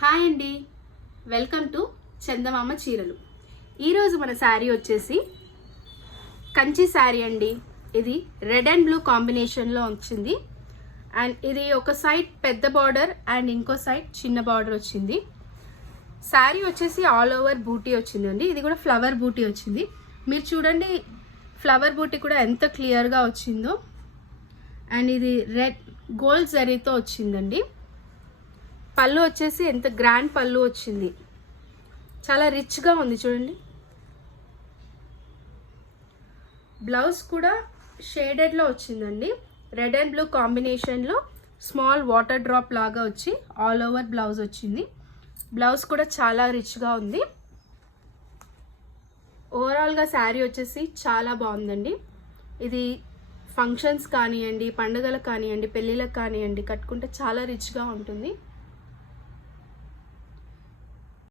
Hi అండి, welcome to చందమామ చీరలు. ఈరోజు మన శారీ వచ్చేసి కంచి శారీ అండి. ఇది రెడ్ అండ్ బ్లూ కాంబినేషన్లో వచ్చింది. అండ్ ఇది ఒక సైడ్ పెద్ద బార్డర్ అండ్ ఇంకో సైడ్ చిన్న బార్డర్ వచ్చింది. శారీ వచ్చేసి ఆల్ ఓవర్ బూటీ వచ్చిందండి. ఇది కూడా ఫ్లవర్ బూటీ వచ్చింది. మీరు చూడండి, ఫ్లవర్ బూటీ కూడా ఎంత క్లియర్గా వచ్చిందో. అండ్ ఇది రెడ్ గోల్డ్ జరీతో వచ్చిందండి. పళ్ళు వచ్చేసి ఎంత గ్రాండ్ పళ్ళు వచ్చింది, చాలా రిచ్గా ఉంది చూడండి. బ్లౌజ్ కూడా షేడెడ్లో వచ్చిందండి. రెడ్ అండ్ బ్లూ కాంబినేషన్లో స్మాల్ వాటర్ డ్రాప్ లాగా వచ్చి ఆల్ ఓవర్ బ్లౌజ్ వచ్చింది. బ్లౌజ్ కూడా చాలా రిచ్గా ఉంది. ఓవరాల్గా శారీ వచ్చేసి చాలా బాగుందండి. ఇది ఫంక్షన్స్ కానివ్వండి, పండుగలకు కానివ్వండి, పెళ్ళిళ్ళకి కానివ్వండి కట్టుకుంటే చాలా రిచ్గా ఉంటుంది.